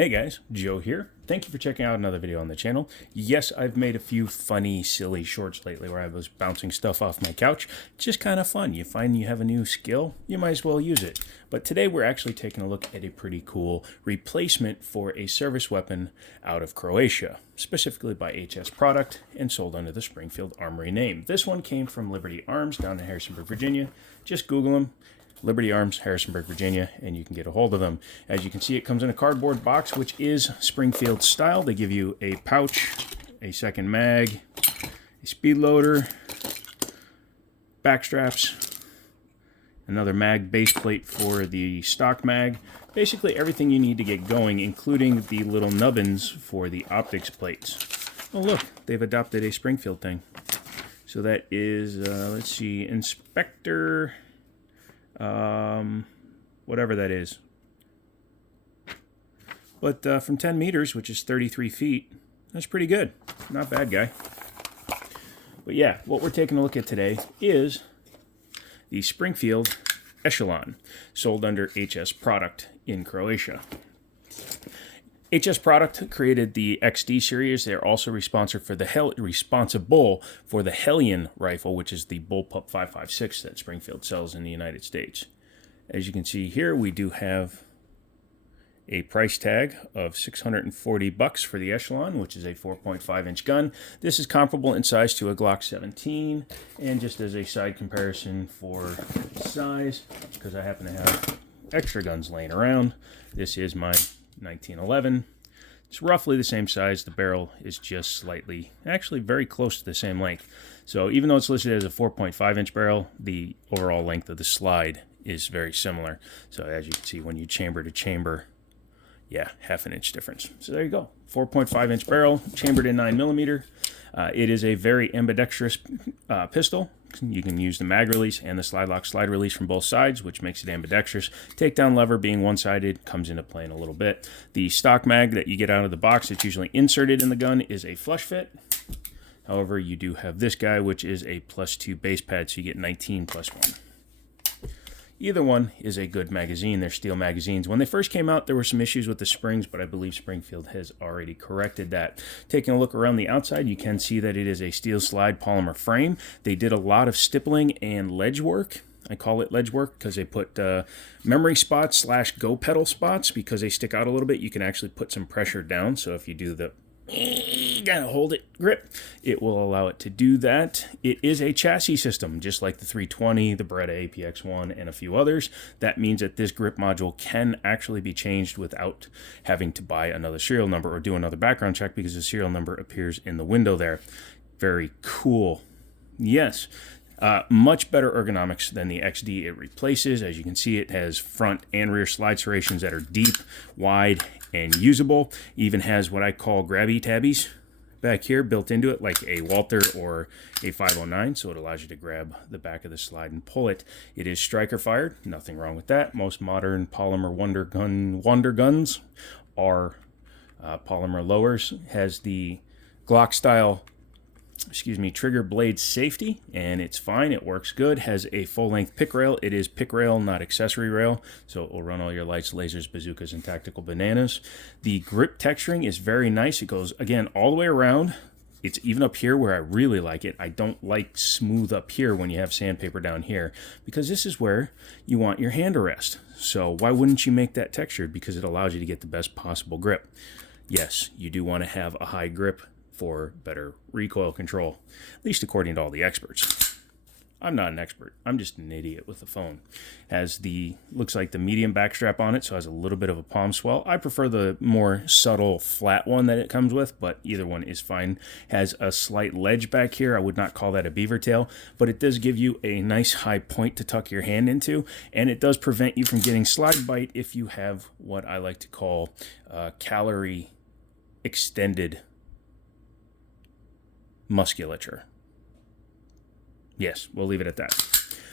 Hey guys, Joe here. Thank you for checking out another video on the channel. Yes, I've made a few funny, silly shorts lately where I was bouncing stuff off my couch. It's just kind of fun. You find you have a new skill, you might as well use it. But today we're actually taking a look at a pretty cool replacement for a service weapon out of Croatia, specifically by HS Produkt and sold under the Springfield Armory name. This one came from Liberty Arms down in Harrisonburg, Virginia. Just Google them. Liberty Arms, Harrisonburg, Virginia, and you can get a hold of them. As you can see, it comes in a cardboard box, which is Springfield style. They give you a pouch, a second mag, a speed loader, back straps, another mag base plate for the stock mag. Basically everything you need to get going, including the little nubbins for the optics plates. Oh look, they've adopted a Springfield thing. So that is, let's see, Inspector... whatever that is. But from 10 meters, which is 33 feet, that's pretty good. Not bad, guy. But yeah, what we're taking a look at today is the Springfield Echelon, sold under HS Produkt in Croatia. HS Produkt created the XD series. They're also responsible for the Hellion rifle, which is the Bullpup 5.56 that Springfield sells in the United States. As you can see here, we do have a price tag of $640 for the Echelon, which is a 4.5-inch gun. This is comparable in size to a Glock 17, and just as a side comparison for size, because I happen to have extra guns laying around, this is my 1911. It's roughly the same size. The barrel is just slightly, actually very close to the same length. So even though it's listed as a 4.5-inch barrel, the overall length of the slide is very similar. So as you can see, when you chamber to chamber, yeah, half an inch difference. So there you go. 4.5-inch barrel, chambered in 9mm. It is a very ambidextrous pistol. You can use the mag release and the slide lock slide release from both sides, which makes it ambidextrous. Takedown lever being one-sided comes into play in a little bit. The stock mag that you get out of the box, it's usually inserted in the gun, is a flush fit. However, you do have this guy, which is a +2 base pad, so you get 19 + 1. Either one is a good magazine. They're steel magazines. When they first came out, there were some issues with the springs, but I believe Springfield has already corrected that. Taking a look around the outside, you can see that it is a steel slide polymer frame. They did a lot of stippling and ledge work. I call it ledge work because they put memory spots / go pedal spots, because they stick out a little bit. You can actually put some pressure down. So if you do the gotta hold it grip, it will allow it to do that. It is a chassis system, just like the 320, the Beretta APX-1, and a few others. That means that this grip module can actually be changed without having to buy another serial number or do another background check, because the serial number appears in the window there. Very cool. Yes. Much better ergonomics than the XD it replaces. As you can see, it has front and rear slide serrations that are deep, wide, and usable. Even has what I call grabby tabbies back here built into it, like a Walther or a 509, so it allows you to grab the back of the slide and pull it. It is striker fired, nothing wrong with that. Most modern polymer Wonder guns are polymer lowers. Has the Glock style trigger blade safety, and it's fine. It works good. Has a full-length pick rail. It is pick rail, not accessory rail, so it will run all your lights, lasers, bazookas, and tactical bananas. The grip texturing is very nice. It goes, again, all the way around. It's even up here where I really like it. I don't like smooth up here when you have sandpaper down here, because this is where you want your hand to rest. So why wouldn't you make that textured? Because it allows you to get the best possible grip. Yes, you do want to have a high grip for better recoil control, at least according to all the experts. I'm not an expert. I'm just an idiot with a phone. Has the, looks like the medium backstrap on it, so it has a little bit of a palm swell. I prefer the more subtle flat one that it comes with, but either one is fine. Has a slight ledge back here. I would not call that a beaver tail, but it does give you a nice high point to tuck your hand into, and it does prevent you from getting slide bite if you have what I like to call calorie extended musculature. Yes, we'll leave it at that.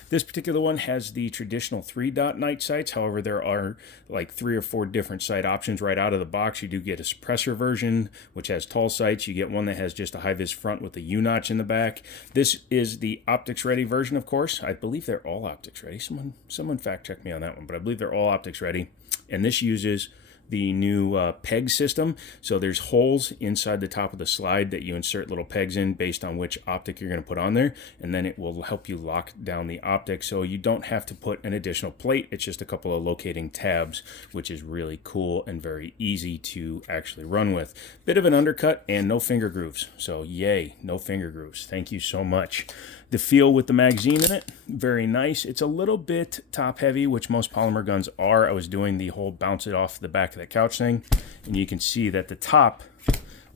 This particular one has the traditional 3-dot night sights. However, there are like 3 or 4 different sight options right out of the box. You do get a suppressor version, which has tall sights. You get one that has just a high-vis front with a U-notch in the back. This is the optics-ready version, of course. I believe they're all optics-ready. Someone fact-check me on that one, but I believe they're all optics-ready. And this uses the new peg system. So there's holes inside the top of the slide that you insert little pegs in based on which optic you're going to put on there, and then it will help you lock down the optic so you don't have to put an additional plate. It's just a couple of locating tabs, which is really cool and very easy to actually run with. Bit of an undercut and no finger grooves. So yay, no finger grooves. Thank you so much. The feel with the magazine in it, very nice. It's a little bit top heavy, which most polymer guns are. I was doing the whole bounce it off the back of the couch thing, and you can see that the top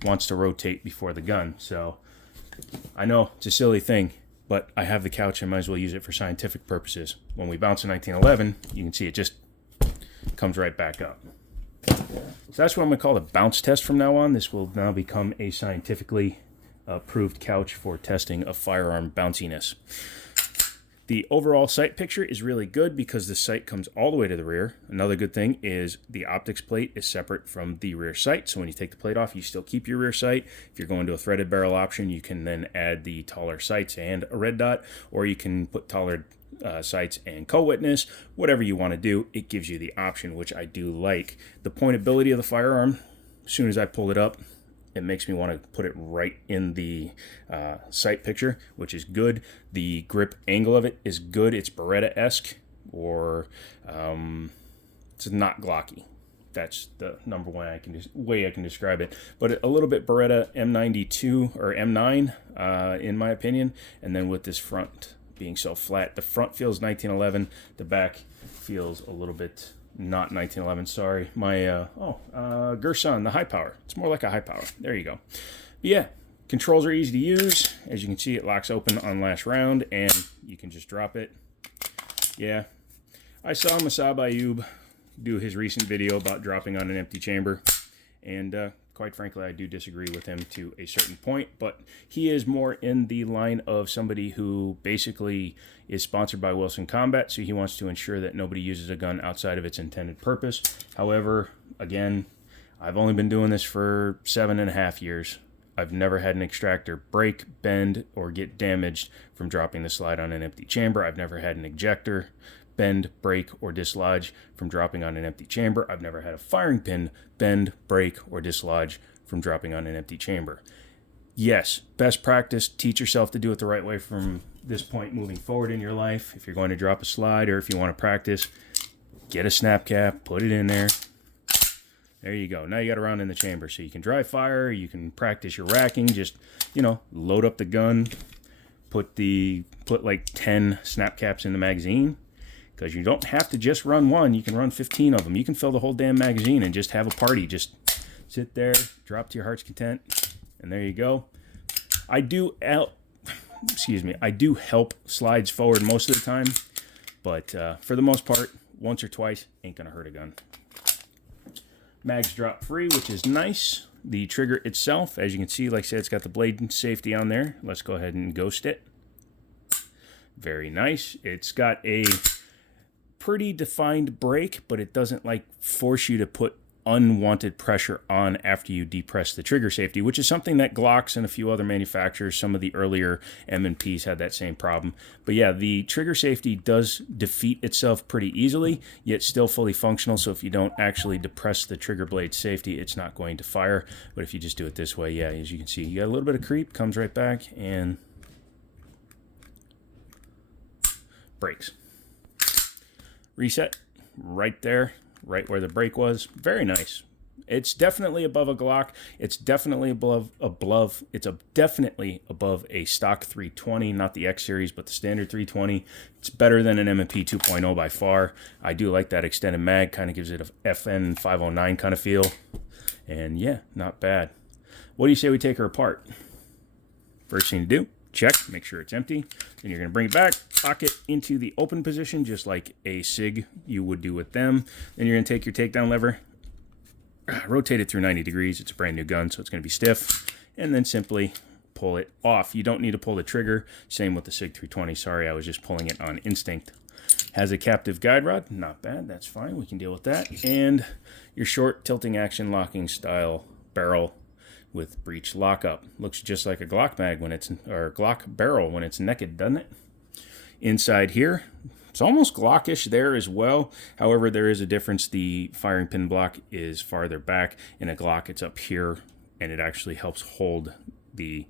wants to rotate before the gun. So I know it's a silly thing, but I have the couch and might as well use it for scientific purposes. When we bounce in 1911, you can see it just comes right back up. So that's what I'm going to call the bounce test from now on. This will now become a scientifically approved couch for testing of firearm bounciness. The overall sight picture is really good because the sight comes all the way to the rear. Another good thing is the optics plate is separate from the rear sight, so when you take the plate off, you still keep your rear sight. If you're going to a threaded barrel option, you can then add the taller sights and a red dot, or you can put taller sights and co-witness. Whatever you want to do, it gives you the option, which I do like. The pointability of the firearm, as soon as I pull it up, it makes me want to put it right in the sight picture, which is good. The grip angle of it is good. It's Beretta-esque, or it's not Glocky. That's the number one way I can describe it. But a little bit Beretta M92 or M9 in my opinion. And then with this front being so flat, the front feels 1911. The back feels a little bit not 1911, sorry. My, Gerson, the high power. It's more like a high power. There you go. But yeah, controls are easy to use. As you can see, it locks open on last round, and you can just drop it. Yeah, I saw Masab Ayub do his recent video about dropping on an empty chamber, and quite frankly, I do disagree with him to a certain point, but he is more in the line of somebody who basically is sponsored by Wilson Combat, so he wants to ensure that nobody uses a gun outside of its intended purpose. However, again, I've only been doing this for 7.5 years. I've never had an extractor break, bend, or get damaged from dropping the slide on an empty chamber. I've never had an ejector bend, break, or dislodge from dropping on an empty chamber. I've never had a firing pin bend, break, or dislodge from dropping on an empty chamber. Yes, best practice, teach yourself to do it the right way from this point moving forward in your life. If you're going to drop a slide, or if you want to practice, get a snap cap, put it in there. There you go. Now you got a round in the chamber, so you can dry fire, you can practice your racking, just, load up the gun, put like 10 snap caps in the magazine, because you don't have to just run one, you can run 15 of them. You can fill the whole damn magazine and just have a party. Just sit there, drop to your heart's content, and there you go. I do help slides forward most of the time, but for the most part, once or twice ain't gonna hurt a gun. Mags drop free, which is nice. The trigger itself, as you can see, like I said, it's got the blade safety on there. Let's go ahead and ghost it. Very nice. It's got a pretty defined break, but it doesn't force you to put unwanted pressure on after you depress the trigger safety, which is something that Glocks and a few other manufacturers, some of the earlier M&Ps had that same problem. But yeah, the trigger safety does defeat itself pretty easily, yet still fully functional. So if you don't actually depress the trigger blade safety, it's not going to fire. But if you just do it this way, yeah, as you can see, you got a little bit of creep, comes right back and breaks. Reset right there, right where the break was. Very nice. It's definitely above a Glock. It's definitely above a stock 320, not the X series, but the standard 320. It's better than an M&P 2.0 by far. I do like that extended mag, kind of gives it a FN 509 kind of feel. And yeah, not bad. What do you say we take her apart? First thing to do, check, make sure it's empty. Then you're going to bring it back, lock it into the open position, just like a SIG you would do with them. Then you're going to take your takedown lever, rotate it through 90 degrees. It's a brand new gun, so it's going to be stiff. And then simply pull it off. You don't need to pull the trigger. Same with the SIG 320. Sorry, I was just pulling it on instinct. Has a captive guide rod. Not bad. That's fine. We can deal with that. And your short tilting action locking style barrel with breech lockup. Looks just like a Glock mag when it's, or Glock barrel when it's naked, doesn't it? Inside here, It's almost Glockish there as well. However, there is a difference. The firing pin block is farther back. In a Glock, it's up here, and it actually helps hold the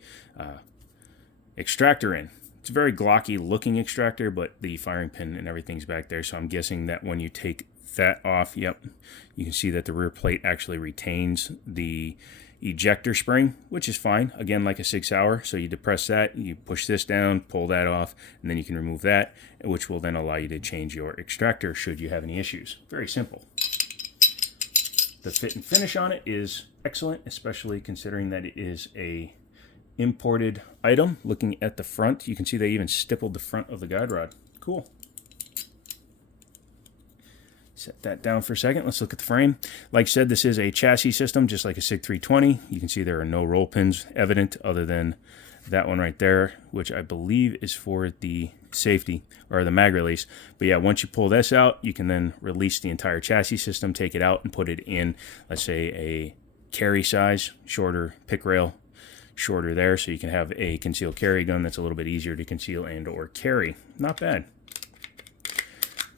extractor in. It's a very Glocky looking extractor, but the firing pin and everything's back there. So I'm guessing that when you take that off, yep, you can see that the rear plate actually retains the ejector spring, which is fine. Again, like a Sig Sauer. So you depress that, you push this down, pull that off, and then you can remove that, which will then allow you to change your extractor should you have any issues. Very simple. The fit and finish on it is excellent, especially considering that it is a imported item. Looking at the front, you can see they even stippled the front of the guide rod. Cool. Set that down for a second. Let's look at the frame. Like I said, this is a chassis system, just like a SIG 320. You can see there are no roll pins evident other than that one right there, which I believe is for the safety or the mag release. But yeah, once you pull this out, you can then release the entire chassis system, take it out and put it in, let's say, a carry size, shorter pick rail, shorter there, so you can have a concealed carry gun that's a little bit easier to conceal and or carry. Not bad.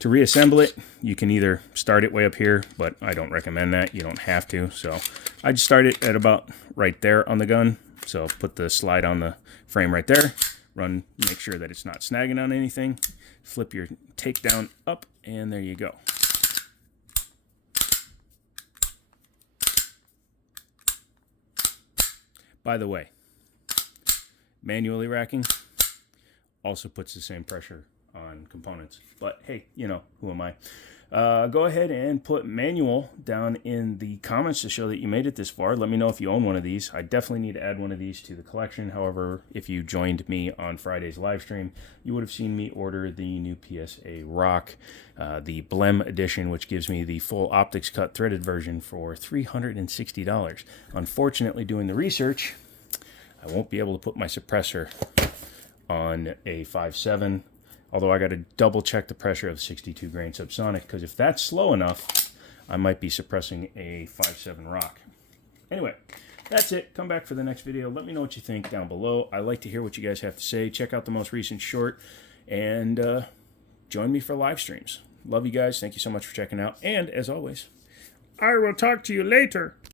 To reassemble it, you can either start it way up here, but I don't recommend that. You don't have to. So I just start it at about right there on the gun. So put the slide on the frame right there. Run, make sure that it's not snagging on anything. Flip your takedown up, and there you go. By the way, manually racking also puts the same pressure on components. But hey, you know, who am I? Go ahead and put manual down in the comments to show that you made it this far. Let me know if you own one of these. I definitely need to add one of these to the collection. However, if you joined me on Friday's live stream, you would have seen me order the new PSA Rock, the Blem edition, which gives me the full optics cut threaded version for $360. Unfortunately, doing the research, I won't be able to put my suppressor on a 5.7. Although I got to double check the pressure of 62 grain subsonic, because if that's slow enough, I might be suppressing a 5.7 Rock. Anyway, that's it. Come back for the next video. Let me know what you think down below. I like to hear what you guys have to say. Check out the most recent short, and join me for live streams. Love you guys. Thank you so much for checking out. And as always, I will talk to you later.